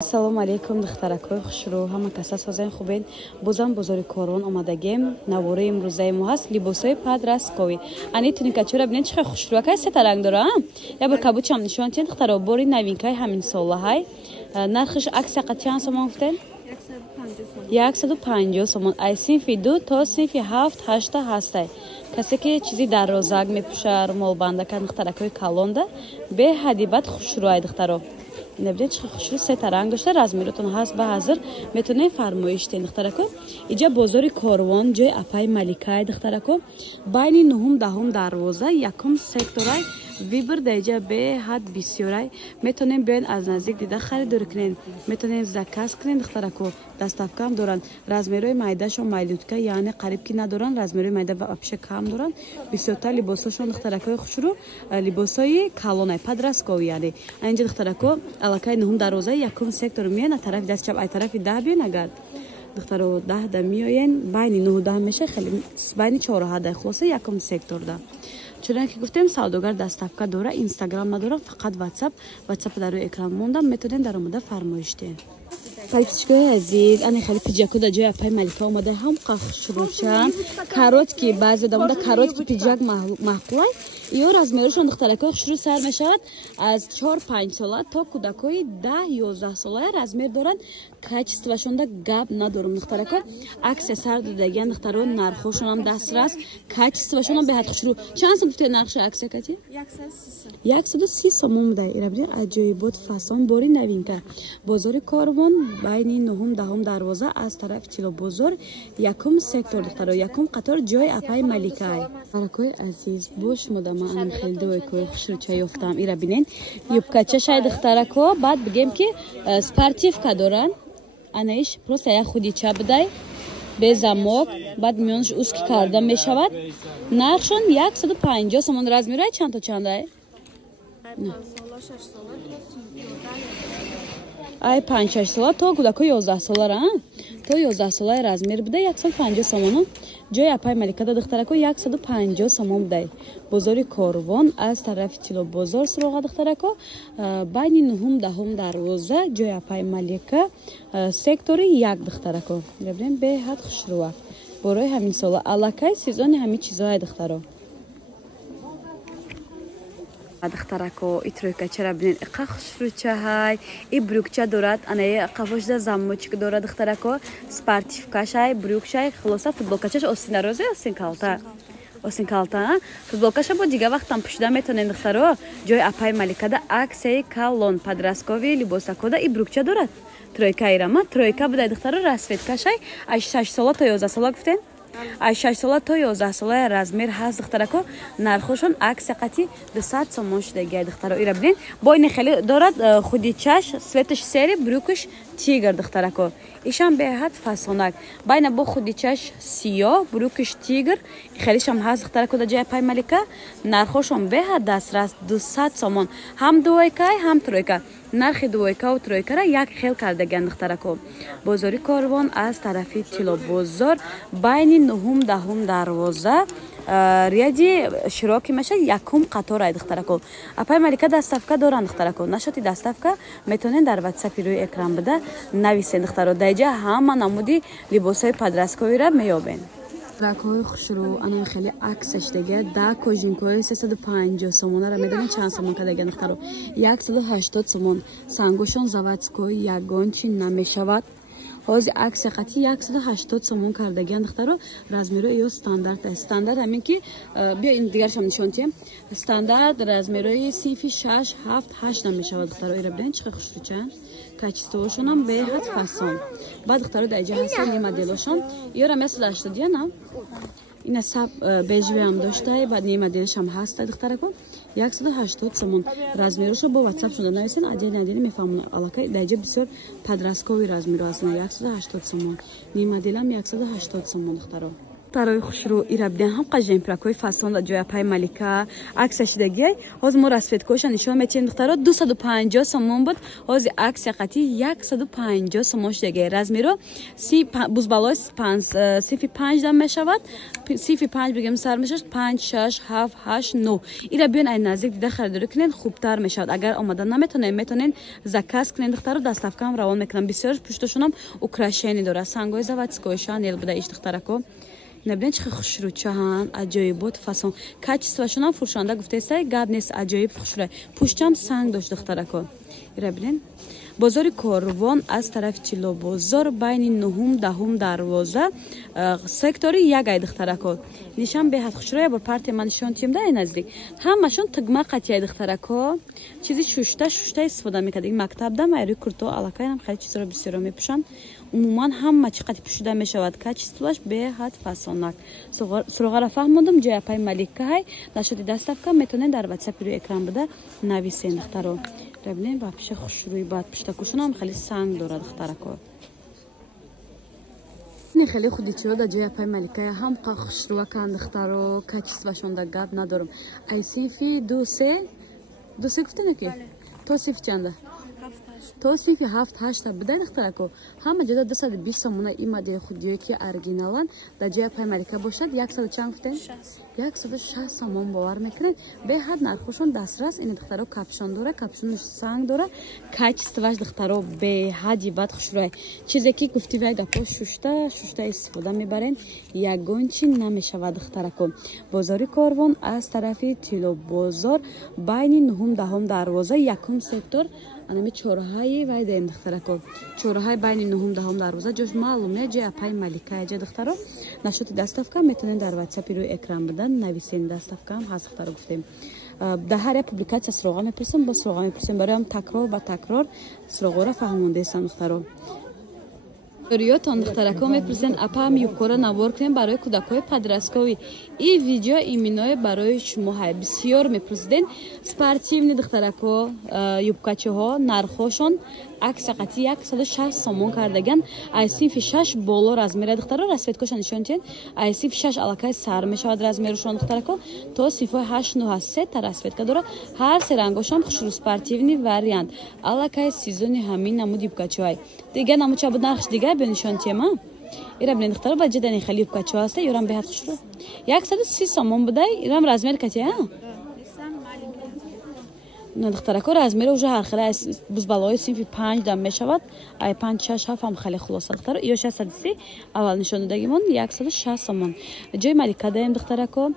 Ассалому алейкум духтаракои хушрӯ, ҳама каса созен хубен. Бозам бозори Корвон омадагем. Навораи имрӯзаи мо ҳаст либосои подростковӣ. Ани туникачора бинед чӣ хел хушрӯ, акай се ранг дора. Я бир кабучам нишон тен духтаро бори новинкаи ҳамин солаҳай. Нархиш аксия қачан сомон гуфтен? 150 сомон. Ай синфи 2 то синфи 7-8 ҳастай. Касе ки чизи дарозак мепӯша, румолбандака духтаракои калонда бе ҳадибат хушрӯай духтаро. Набиде чӣ хушрӯ се ранг дошта, размеротон ҳаст ба ҳазир метонем фармоиш тен духтарако. Иҷа бозори Корвон ҷои апай Маликай духтарако. Байни 9-10 дарвоза якум секторай вибр даиҷа бе ҳад бисёрай. Метонем биёен аз наздик дида харидорӣ кунен. Метонем заказ кунен духтарако. Даставкам доранд. Размерои майдашон майлутка, яъне қариб ки надоранд. Размерои майда вапша кам доранд. Бисёртар либосошон духтаракои хушрӯ либосои калонай подростковӣ яъне. Инҷа духтарако алакай 9 дарвоза якум сектор миён, а тарафи даст чап ай тарафи 10 биён агар духтаро 10 да миёен байни 9-10 меша, хеле байни 4 да хулоса якум секторда. Чуна ки гуфтем савдогар даставка дора, инстаграм надора, фақат ватсап дар рӯи экран мондам, метонен дар омада фармоиш ден. Пальтичкои азиз, ани хеле пиҷаку да ҷои апай Малика омада ҳам хушрӯчан. Каротки баъзе дамода каротки пиҷак маъқулай. Ё размерашон духтаракои хушрӯ сар мешавад аз 4-5 сола то кӯдакои 10-11 сола размер доранд. Качествашонда гап надорам духтарако. Аксе сар додагиан духтаро нархошон ҳам дастрас. Качествашон ҳам беҳад хушрӯ. Чанд сом гуфтед нархшо аксе кати? 130 сомон будай. Ирабди аҷоибот фасон бори новинка. Бозори Корвон байни 9-10 дарвоза аз тарафи Тило бозор якум сектор духтаро якум қатор ҷои апай Маликай. Баракои азиз бош модам ан хеле дуойкои хушрӯча ёфтам. Ира бинен юбкача шай духтарако баъд бигем ки спортивка доранд. Анаиш просто як худича будай без замок, баъд миёнаш узки карда мешавад. Нархшон 150 сомон. Размерай чанд то чандай? Ай 5-6 сола то кӯдако 11 солара. То 11 солаи размер буда 150 сомон. ҷои апай Маликада духтарако 150 сомон будай. Бозори Корвон аз тарафи Тило бозор суроға духтарако байни 9-10 дарвоза ҷои апай Малика сектори 1 духтарако. Габдем беҳад хушрӯа. Борои ҳамин сола алакай сезони ҳамин чизоай духтаро. Духтарако итройкачара бинен иқа хушрӯчаҳай. И брюкча дорад, анаи қафошда замочек дорад духтарако. Спортивкашай, брюкшай, хулоса футболкачаш остина розе остин калта. Остин калта. Футболкаша бо дига вақтам пӯшида метонен духтаро. ҷои апай Маликада аксияи калон подросткови либосакода и брюкча дорад. Тройка ирама, тройка будай духтаро расветкашай. Ай 6 сола то 11 сола гуфтен? Ай 6 сола то 11 сола размер ҳаст духтарако. Нархошон аксия қати 200 сомон шудагиай духтаро. Ира бинен бойни хеле дорад худичаш, светиш сери, брюкиш тигр духтарако. Ишам беҳад фасонак. Байна бо худичаш сиё, брюкиш тигр, хелишам ҳаст духтарако да ҷои апай Малика. Нархошон беҳад дастрас 200 сомон. Ҳам дуойкай, ҳам тройка. Нархи дуойкаву тройкара як хел кардагиан духтарако. Бозори Корвон аз тарафи Тило бозор байни 9-10 дарвоза ряди широки маша якум қатор ай духтарако. Апай Малика даставка доранд духтарако. Нашоти даставка метонен дар ватсапи рӯи экран буда нависен духтаро. Даиҷа ҳама намуди либосои подростковиро меёбен. Ракои хушрӯ ана хеле аксаш дега да кожинкои 350 сомонара медонен чанд сомон кадагиан духтаро. 180 сомон. Сангошон заводской ягончи намешавад. Ҳозир аксия қати 180 сомон кардагиан духтаро. Размерои ё стандарт аст. Стандарт ҳамин ки биё ин дигаршам нишон тем. Стандарт размерои синфи 6-7-8 намешавад духтаро. Ира бинен чӣ хушрӯчан. Качествошонам беҳад фасон. Баъд духтаро даиҷа ҳастан ин моделошон. Ёра 180 на. Ина саб бежвиам доштай, баъд ин моделшам ҳаста духтарако. 180 сомон. Размерошо бо ватсап шуда нависен, адели мефаҳмон. Алакай даиҷа бисёр подросткови размеро аст. 180 сомон. Ин моделам 180 сомон духтаро. тарои хушру ирабден ҳам қажем пракои фасон да ҷоя пай малика аксиашидагиай ҳозир мо расветкоша нишон метиҳем духтаро 250 сомон буд ҳозир аксия қатӣ 150 сомон шидагиай размеро бузбалои сифи 5 дам мешавад сифи 5 бигем сар мешавад 5 6 7 8 9 ира биён ай наздик дида харидорӣ кунед хубтар мешавад агар омада наметонед метонед заказ кунед духтаро дастафкаам равон мекунам бисёр пушташонам украшение дорад сангои заводской шанел буда иш духтарако набинед чихе хушручаҳан аҷоибот фасон качествашонам фурӯшанда гуфтестай гап нест аҷоиб хушрӯ пуштам санг дошт духтарако ира бинед бозори корвон аз тарафи чило бозор байни 9-10 дарвоза сектори ягай духтарако нишан беҳад хушрӯя бо парти ман нишон тием дай наздик ҳамашон тигма қатияй духтарако чизи шушта истифода мекард ин мактабда майрӯи курто аллакайам хеле чизро бисёро мепӯшанд умуман ҳама чӣ қати пӯшида мешавад качествоаш беҳад фасонак суроғара фаҳмондам ҷоя пай маликаҳай нашоти доставка метонед дар ватсапи рӯи экран буда нависен духтаро бинед вообще хушрӯи бад пуштакушонам хеле санг дорад духтарако хеле худичиро да ҷоя пай маликая ҳам қа хушрӯакан духтаро качествашон да гап надорам ай синфи дусе гуфтенаки то синфи чанда то синфи 7-8 бидай духтарако ҳама ҷода 220 сомона и модели худиёе ки оригиналан да ҷоя пай малика бошад 100 чанд гуфтен 160 сомон бовар мекунед беҳад нархошон дастрас ин духтаро капшон дора капшониш санг дора качестваш духтаро беҳади бад хушрӯй чизе ки гуфтивай гапо шушта истифода мебарен ягон чи намешавад духтарако бозори корвон аз тарафи тило бозор байни 9-10 дарвоза якум сектор анами чораҳаи вай дем духтарако чораҳаи байни 9-10 дарвоза ҷош маълум не ҷоя пай малика ҷа духтаро нашоти доставка метонед дар ватсапи рӯи экран бидан нависен доставкаам ҳаст духтаро гуфтем дар ҳар як публикатсия суроға мепурсем бо суроға мепурсем бароям такрор ба такрор суроғора фаҳмондесан духтаро риётон духтарако мепурсен апаам юбкора навор кунем барои кӯдакҳои подростковӣ и видео иминое барои шумоҳай бисёр мепурсиден спортивни духтарако юбкачаҳо нархошон аксия қатӣ 160 сомон кардаган ай синфи 6 боло размера духтаро расветкоша нишон тиен ай синфи 6 аллакай сар мешавад размерушон духтарако то синфҳои 8-9 сета расветка дора ҳар се рангошам хушрӯ спортивни вариант аллакай сезони ҳамин намуд юбкачаҳой дига намуча буд нархш дига бенишон тиема ира бинед духтаро ба ҷидани хеле юбкачаҳо аста ёрам беҳад хушрӯ 130 сомон будай ирам размер катия духтарако размера уже ҳархеле бузбалои синфи 5 дам мешавад ай 5-6-7 ҳам хеле хулоса духтаро ё 630 аввал нишон додагимон 160 сомон ҷои малика даем духтарако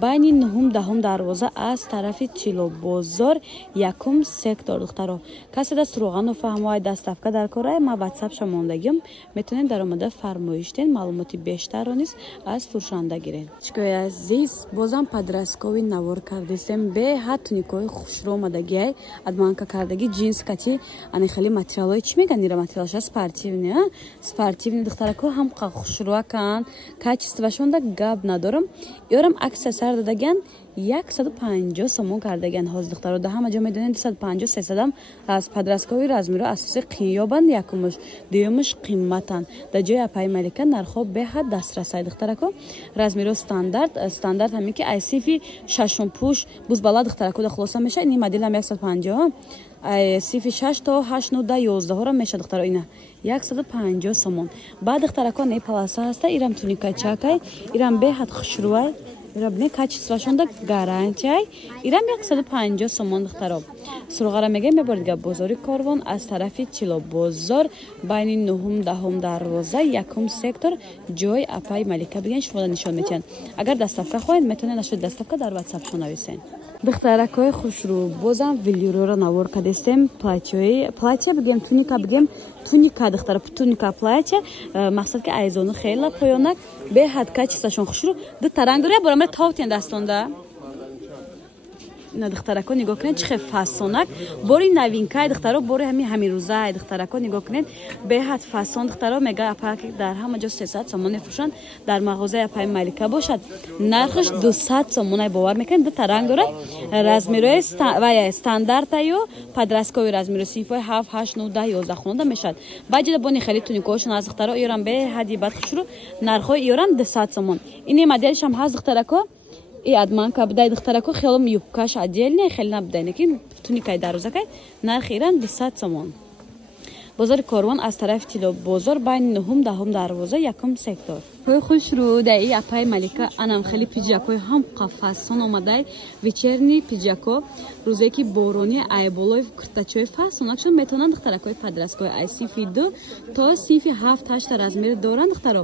байни 9-10 дарвоза аз тарафи чило бозор якум сектор духтаро касе да суроға нафаҳмоай доставка дар корае ма ватсап шамондагим метонед даромада фармоиштен маълумоти бештарро низ аз фурӯшанда гиред чикои азиз бозам подростковӣ навор кардесем беҳад туникои хушрӯ омадагиай адманка кардаги джинс кати ани хеле материалои чӣ меган ира материалша спортивни духтарако ҳам қа хушрӯакан качествашон да гап надорам ёрам аксия сар дадаган 150 сомон кардаган ҳоз духтаро да ҳама ҷо медонед 250-300 аз подросткови размеро асоси қиёбанд якумуш дуюмуш қимматан да ҷои апай малика нархо беҳад дастрасай духтарако размеро стандарт ҳаме ки ай синфи 6 пуш бузбала духтарако да хулоса меша ини моделам 150 ай синфи 6 то 8 9 10 11 ҳора меша духтаро ина 150 сомон баъд духтарако не паласа ҳаста ирам туникачакай ирам беҳад хушрӯай ирабне качествашон да гарантияй ирам 150 сомон духтаро суроғара мегем мебордига бозори корвон аз тарафи чило бозор байни 9-10 дарвоза якум сектор ҷой апай малика биген шумо нишон метиҳанд агар доставка хоҳед метонед нашоди доставка дар ватсапшон нависен духтаракои хушрӯ бозам велюрора навор кардестем платья бигем туника духтара туника платья мақсад ки айзону хела поёнак беҳад качествашон хушрӯ ду таранг дора борамра тавтен дастонда на духтарако нигоҳ кунед чихе фасонак бори новинкаи духтаро бори ҳамин рӯзаи духтарако нигоҳ кунед беҳад фасон духтаро мега апаки дар ҳама ҷо 300 сомон мефурӯшанд дар мағозаи апаи малика бошад нархаш 200 сомонай бовар мекунед дута ранг дорад размирои стандартаю подросткови размиро синфҳои 7 8 9 10 11 хонда мешавад баҷида бони хели туникаҳошон аз духтаро иёран беҳади бадхушрӯ нархҳои иёран 200 сомон ини моделшам ҳаст духтарако и адманка бдай духтарако хелом юбкаш отдельная хели набдай лекин туникаи дарозакай нархи иран 200 сомон бозори Корвон аз тарафи Тило бозор байни 9-10 дарвоза якум сектор ҳои хушрӯ даи апай малика анам хели пиҷакои ҳам қафасон омадай вечерни пиҷако рӯзе ки борони айболои куртачои фасонакшон метавонанд духтаракои подросткои ай синфи 2 то синфи 7-8 размер доранд духтаро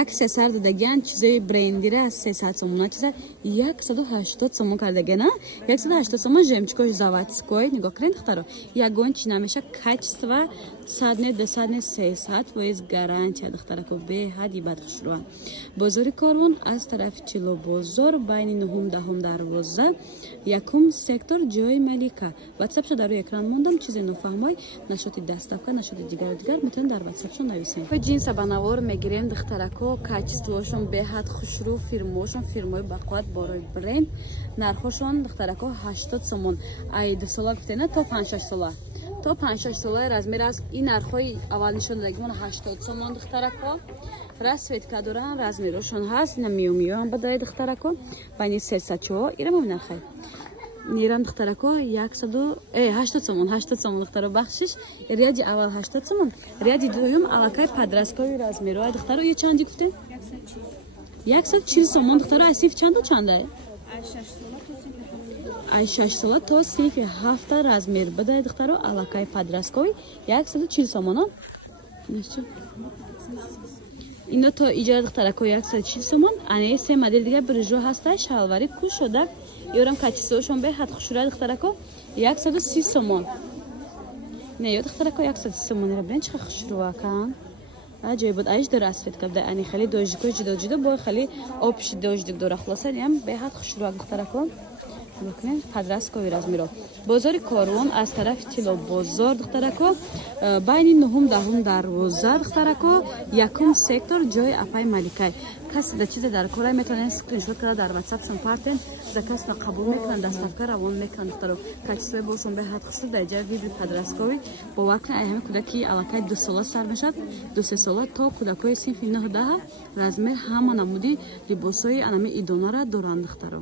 аксия сар додагиан чизои брендире аз 300 сомона чиза 180 сомон кардагиана 180 сомон жемчукои заводской нигоҳ кунед духтаро ягон чи намеша качество 100-200-300 воиз гарантия духтарако беҳади бадхушрӯ бозори Корвон аз тарафи Чило бозор байни 9-10 дарвоза якум сектор ҷои малика ватсапшо дар рӯи экран мондам чизе нофаҳмой нашоти дастафка нашоти дигар метавонед дар ватсапшо нависем ҷинса банавор мегирем духтарако качествошон беҳад хушрӯ фирмошон фирмои бақувват борои бренд нархошон духтарако 80 сомон ай 2 сола гуфтена то 5-6 сола то 5-6 солаи размер аст ин нархҳои аввал нишондадагимон 80 сомон духтарако расветка доран размерошон ҳаст ина миёмиёам бадаи духтарако байни 304 ирама нархай ниран духтарако 80 сомон духтаро бахшиш ряди аввал 80 сомон ряди дуюм алакай подросткови размеро ай духтаро ё чанди гуфте 140 сомон духтаро ай синфи чандо чандае ай 6 сола то синфи 7 размер бадаи духтаро алакай подросткови 140 сомон ино то иҷора духтарако 140 сомон ане се модел дига брижо ҳастай шалвари кушода ёрам качествошон беҳад хушрӯ духтарако 130 сомон не ё духтарако 130 сомон рабин чихе хушрӯакан аҷоиб буд айш дора асветка буда ани хели дождикои ҷудо бо хели опши дождик дора хулоса ям беҳад хушрӯак духтарако бакунед подросткови размеро бозори Корвон аз тарафи Тило бозор духтарако байни 9-10 дарвоза духтарако якум сектор ҷои апай маликай каси да чизе дар корай метавонед скриншот карда дар ватсапшон партен заказно қабул мекунанд доставка равон мекунанд духтаро качествои бошон беҳад хушрӯ дар ҷои вибри подросткови бовар кунед ай ҳама кӯдаки алакай 2 сола сар мешавад 2-3 сола то кӯдакои синфи 9-10 размер ҳама намуди либосои анами идонара доранд духтаро